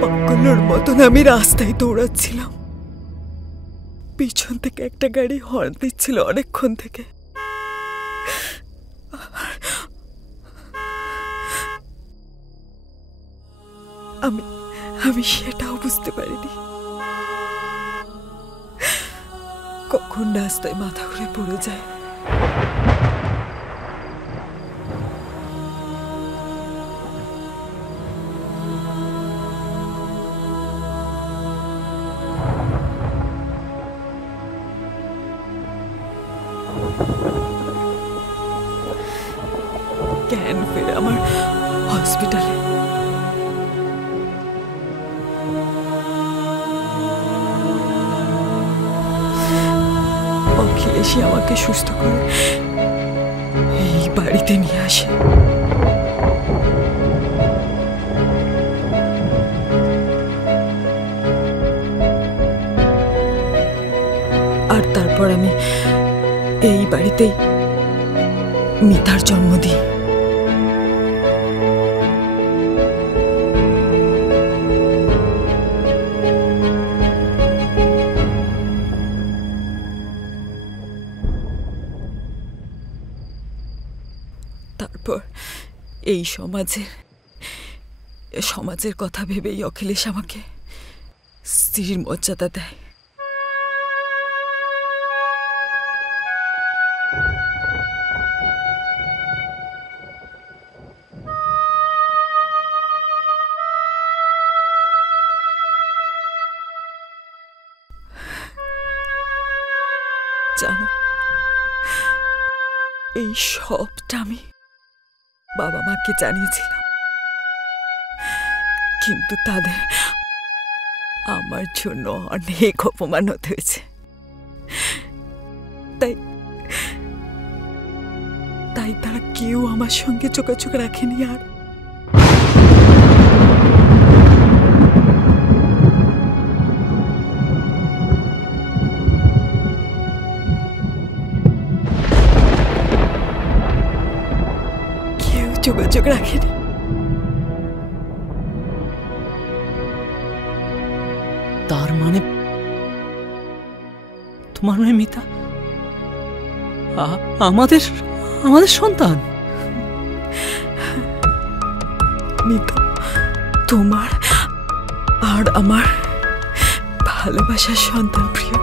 পাগলের মতন আমি রাস্তায় দৌড়াচ্ছিলাম। পিছন থেকে একটা গাড়ি হর্ন দিচ্ছিল অনেকক্ষণ থেকে। আমি সেটাও বুঝতে পারিনি কখন রাস্তায় মাথা ঘুরে পড়ে যায়। জ্ঞান ফেরে আমার হসপিটালে। অখিলেশই আমাকে সুস্থ করে এই বাড়িতে নিয়ে আসে। আর তারপর আমি এই বাড়িতেই মিতার জন্ম দিই। তারপর এই সমাজের কথা ভেবেই অখিলেশ আমাকে স্ত্রীর মর্যাদা দেয়। জানো, এই সবটা আমি বাবা মাকে জানিয়েছিলাম, কিন্তু তাদের আমার জন্য অনেক অপমান হতে হয়েছে। তাই তারা কেউ আমার সঙ্গে যোগাযোগ রাখেনি। আর যোগাযোগ রাখেনি। তার মানে তোমার মেয়ে মিতা আমাদের সন্তান। মিতা তোমার আর আমার ভালোবাসার সন্তান প্রিয়।